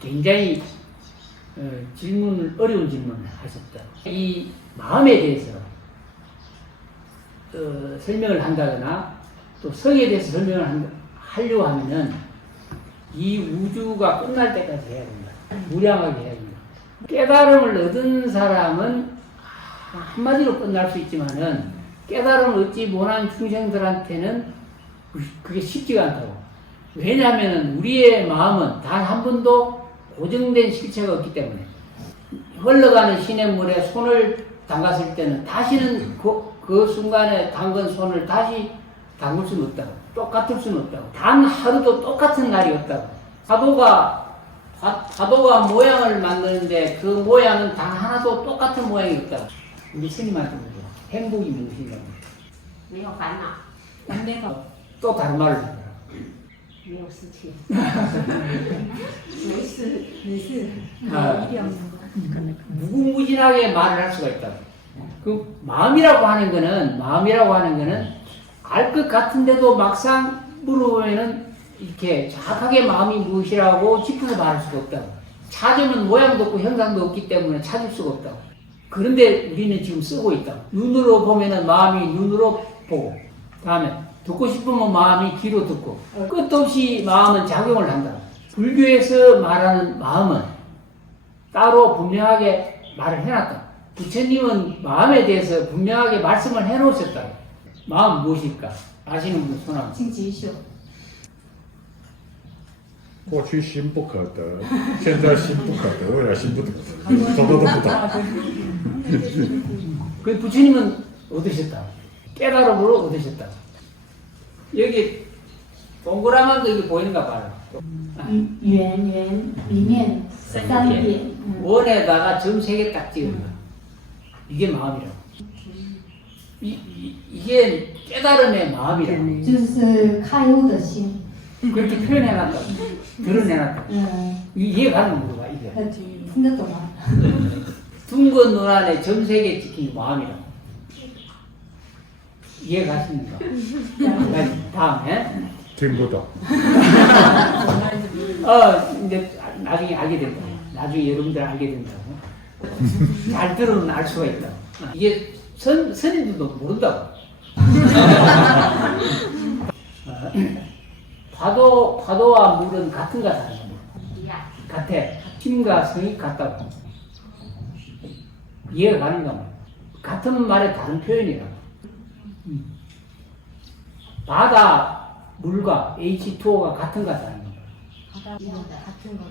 굉장히 어려운 질문을 하셨다. 이 마음에 대해서 설명을 한다거나 또 성에 대해서 설명을 하려고 하면은 이 우주가 끝날 때까지 해야 된다. 무량하게 해야 된다. 깨달음을 얻은 사람은 한마디로 끝날 수 있지만은 깨달음을 얻지 못한 중생들한테는 그게 쉽지가 않다고. 왜냐하면 우리의 마음은 단 한 번도 고정된 실체가 없기 때문에 흘러가는 시냇물에 손을 담갔을 때는 다시는 그 순간에 담근 손을 다시 담글 수는 없다고. 똑같을 수는 없다고. 단 하루도 똑같은 날이 없다고. 파도가 모양을 만드는데 그 모양은 단 하나도 똑같은 모양이 없다고. 우리 스님한테 물어. 행복이 무엇인가요? 没有烦恼， 또 다른 말을 하더라. 没有事情，没事，没事， 아, 一定要明白。 무궁무진하게 말을 할 수가 있다고. 그 마음이라고 하는 거는 알 것 같은데도 막상 물어보면은 이렇게 정확하게 마음이 무엇이라고 짚어서 말할 수가 없다고. 찾으면 모양도 없고 형상도 없기 때문에 찾을 수가 없다고. 그런데 우리는 지금 쓰고 있다고. 눈으로 보면은 마음이 눈으로 보고, 다음에 듣고 싶으면 마음이 귀로 듣고, 끝없이 마음은 작용을 한다고. 불교에서 말하는 마음은 따로 분명하게 말을 해놨다. 부처님은 마음에 대해서 분명하게 말씀을 해놓으셨다고. 마음 무엇일까? 아시는 분 손 한번. 请举手。过去心不可得，现在心不可得，未来心不可得，什么都不懂。 그 부처님은 얻으셨다. 깨달음으로 얻으셨다. 여기 동그라만 거 여기 보이는가 봐요. 圆里面三点， 원에다가 점 3개 딱 찍은 거야. 이게 마음이라고. 이게 깨달음의 마음이라고. 就是开悟的心。 그렇게 표현해놨다고. 드러내놨다고. 이해 가는 거가 이게. 听得懂吗？ 둥근 눈 안에 점 3개 찍힌 마음이라고. 이해 가십니까? 다음에. 听不懂。 이제 나중에 알게 된다. 나중에 여러분들 알게 된다고. 잘 들으면 알 수가 있다. 이게 스님들도 모른다고. 파도와 물은 같은가 다른가? 一样， 같아. 힘과 성이 같다고. 이해가 가는가 뭐. 같은 말의 다른 표현이라고. 바다, 물과 H2O가 같은가 다른가? 一样的， 같은 거.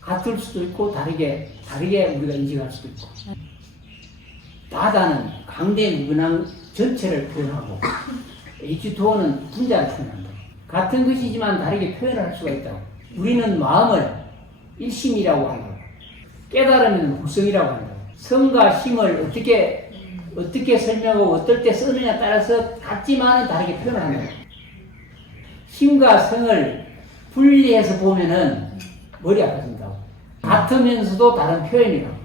같을 수도 있고 다르게 우리가 인식할 수도 있고. 바다는 강대 무근한 전체를 표현하고 H2O는 분자를 표현한다. 같은 것이지만 다르게 표현할 수가 있다고. 우리는 마음을 일심이라고 한다고. 깨달으면 무성이라고 한다고. 성과 심을 어떻게 설명하고 어떨 때 쓰느냐에 따라서 같지만은 다르게 표현한다고. 심과 성을 분리해서 보면은 머리 아파진다고. 같으면서도 다른 표현이라고.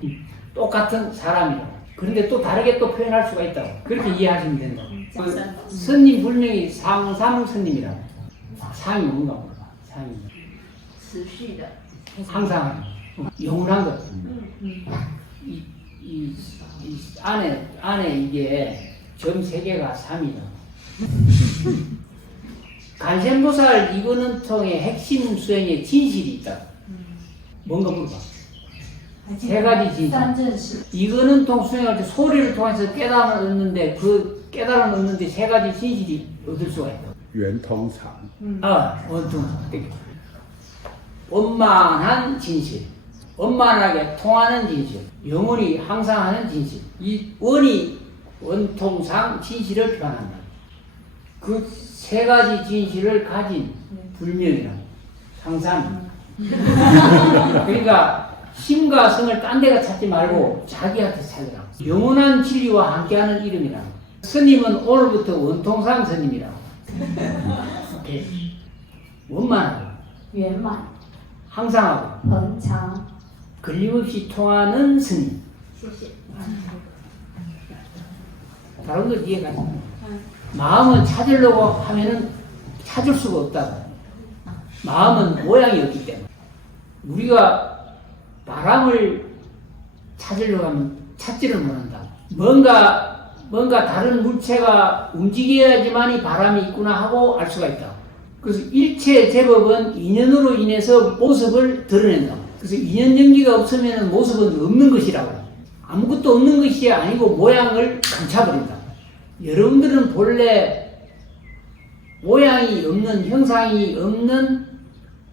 똑같은 사람이라고. 그런데 또 다르게 또 표현할 수가 있다고. 그렇게 이해하시면 된다고. 그 스님 불명이 상삼 스님이라고. 상이 뭔가 몰라. 상이. 持续的， 항상 영원한 것. 이 안에 이게 점 3개가 3이라고. 간센보살 이거는 통해 핵심 수행의 진실이 있다. 뭔가 물어봐. 세 가지 진실. 三正是 이거는 통 수행할 때 소리를 통해서 깨달음을 얻는데 그 깨달음을 얻는데 3가지 진실이 얻을 수가 있다. 圆通常， 원통. 원만한 진실. 원만하게 통하는 진실. 영원히 항상 하는 진실. 이 원이 원통상 진실을 표현한다. 그 3가지 진실을 가진 불명이라고. 상상. 그러니까 심과 성을 딴 데가 찾지 말고 자기한테 찾으라고. 영원한 진리와 함께하는 이름이라고. 스님은 오늘부터 원통상 스님이라고. 원만하고 圆满、 항상하고 恒常。 걸림없이 통하는 스님. 谢谢。 다른 걸 이해가 안 돼. 마음은 찾으려고 하면은 찾을 수가 없다고. 마음은 모양이 없기 때문에. 우리가 바람을 찾으려고 하면 찾지를 못한다. 뭔가 다른 물체가 움직여야지만이 바람이 있구나 하고 알 수가 있다. 그래서 일체 제법은 인연으로 인해서 모습을 드러낸다. 그래서 인연 연기가 없으면 모습은 없는 것이라고. 아무것도 없는 것이 아니고 모양을 감춰버린다. 여러분들은 본래 모양이 없는, 형상이 없는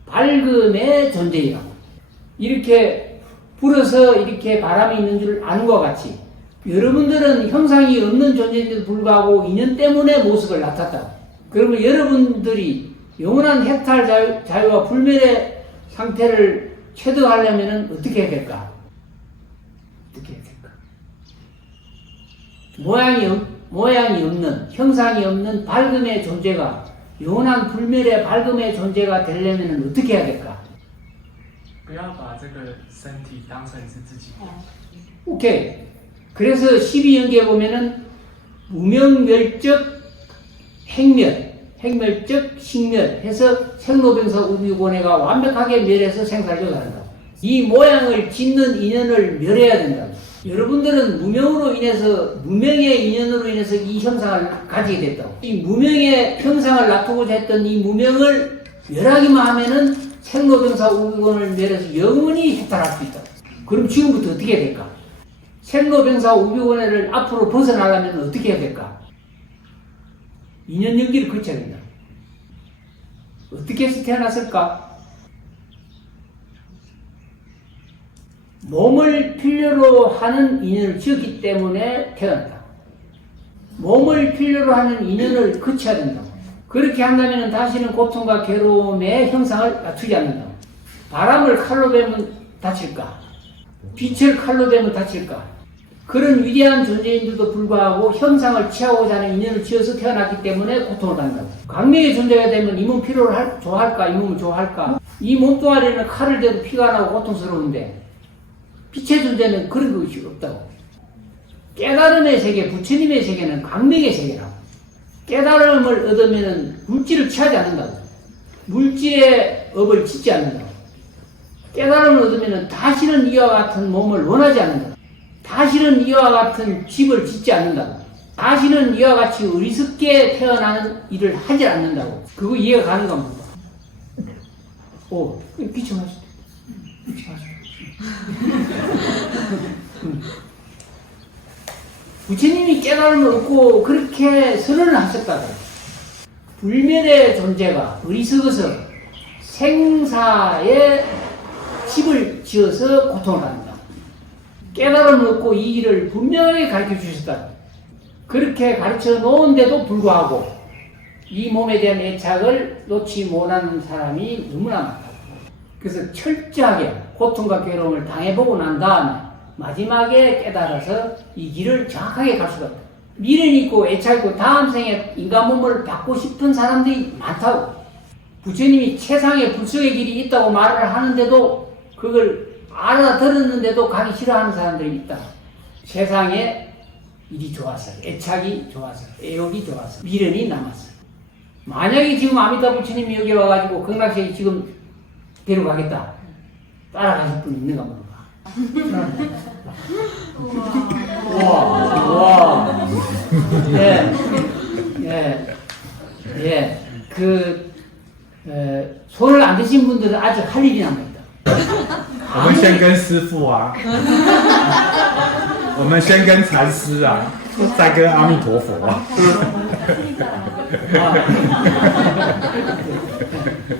밝음의 존재이라고. 이렇게 불어서 이렇게 바람이 있는 줄 아는 것 같이 여러분들은 형상이 없는 존재인데도 불구하고 인연 때문에 모습을 나탔다. 그러면 여러분들이 영원한 해탈 자유와 불멸의 상태를 체득하려면 어떻게 해야 될까? 어떻게 해야 될까? 모양이 없는, 형상이 없는 밝음의 존재가 영원한 불멸의 밝음의 존재가 되려면 어떻게 해야 될까? 不要把这个身体当成是自己。 오케이. 그래서 12연계에 보면은 무명멸적 핵멸적 식멸 해서 생로병사 우비곤해가 완벽하게 멸해서 생사를 요구한다. 이 모양을 짓는 인연을 멸해야 된다. 여러분들은 무명으로 인해서, 무명의 인연으로 인해서 이 형상을 가지게 됐다고. 이 무명의 형상을 놔두고자 했던 이 무명을 멸하기만 하면은 생로병사 우비곤을 멸해서 영원히 해탈할 수 있다. 그럼 지금부터 어떻게 해야 될까? 생로병사 우비곤해를 앞으로 벗어나려면 어떻게 해야 될까? 인연 연기를 거쳐야 된다. 어떻게 해서 태어났을까? 몸을 필요로 하는 인연을 지었기 때문에 태어났다. 몸을 필요로 하는 인연을 거쳐야 된다. 그렇게 한다면 다시는 고통과 괴로움의 형상을 낮추지 않는다. 바람을 칼로 베면 다칠까? 빛을 칼로 베면 다칠까? 그런 위대한 존재인데도 불구하고 형상을 취하고자 하는 인연을 지어서 태어났기 때문에 고통을 받는다. 강력의 존재가 되면 이 몸 필요를 좋아할까? 이 몸을 좋아할까? 이 몸뚱아리는 칼을 대도 피가 나고 고통스러운데 빛의 존재는 그런 것이 없다고. 깨달음의 세계, 부처님의 세계는 강력의 세계라고. 깨달음을 얻으면 물질을 취하지 않는다고. 물질의 업을 짓지 않는다고. 깨달음을 얻으면 다시는 이와 같은 몸을 원하지 않는다고. 다시는 이와 같은 집을 짓지 않는다고. 다시는 이와 같이 어리석게 태어나는 일을 하지 않는다고. 그거 이해가 가는 겁니다. 오, 기침하시다. 기침하시다. 부처님이 깨달음을 얻고 그렇게 선언을 하셨다고. 불멸의 존재가 어리석어서 생사에 집을 지어서 고통을 받는다. 깨달음을 얻고 이 길을 분명하게 가르쳐 주셨다. 그렇게 가르쳐 놓은데도 불구하고 이 몸에 대한 애착을 놓지 못하는 사람이 너무나 많다. 그래서 철저하게 고통과 괴로움을 당해보고 난 다음에 마지막에 깨달아서 이 길을 정확하게 갈 수가 있다. 미련이 있고 애착이 있고 다음 생에 인간 몸을 받고 싶은 사람들이 많다고. 부처님이 최상의 불속의 길이 있다고 말을 하는데도 그걸 알아들었는데도 가기 싫어하는 사람들이 있다. 세상에 일이 좋아서, 애착이 좋아서, 애욕이 좋아서, 미련이 남았어. 만약에 지금 아미타 부처님이 여기 와가지고 극락세계 지금 데려가겠다. 따라가실 분 있는가 모르겠다. 우와. 예. 손을 안 드신 분들은 아직 할 일이 남아있다. 我们先跟师父啊，我们先跟禅师啊，再跟阿弥陀佛啊。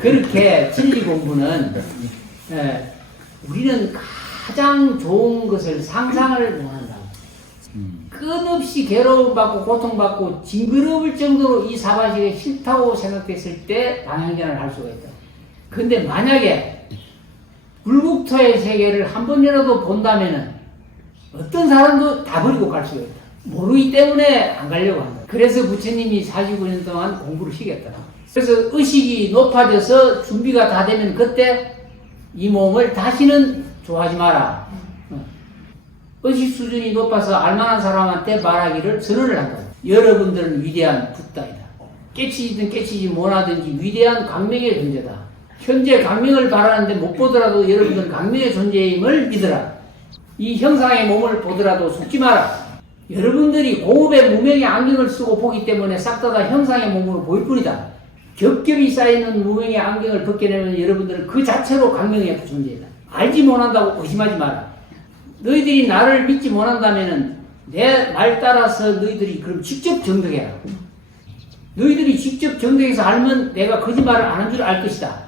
그렇게 진리 공부는 우리는 가장 좋은 것을 상상을 못한다. 끝없이 괴로움받고 고통받고 징그러울 정도로 이 사바시가 싫다고 생각됐을 때 방향전환을 할 수가 있다. 근데 만약에 불국토의 세계를 한 번이라도 본다면은 어떤 사람도 다 버리고 갈 수가 있다. 모르기 때문에 안 가려고 한다. 그래서 부처님이 49년 동안 공부를 시켰다. 그래서 의식이 높아져서 준비가 다 되면 그때 이 몸을 다시는 좋아하지 마라. 의식 수준이 높아서 알만한 사람한테 말하기를 선언을 한다. 여러분들은 위대한 붓다이다. 깨치든 깨치지 못하든지 위대한 강명의 존재다. 현재 강명을 바라는데 못 보더라도 여러분들은 강명의 존재임을 믿어라. 이 형상의 몸을 보더라도 속지 마라. 여러분들이 공업의 무명의 안경을 쓰고 보기 때문에 싹 다 형상의 몸으로 보일 뿐이다. 겹겹이 쌓이는 무명의 안경을 벗겨내면 여러분들은 그 자체로 강명의 존재이다. 알지 못한다고 의심하지 마라. 너희들이 나를 믿지 못한다면 내 말 따라서 너희들이 그럼 직접 정득해라. 너희들이 직접 정득해서 알면 내가 거짓말을 안 한 줄 알 것이다.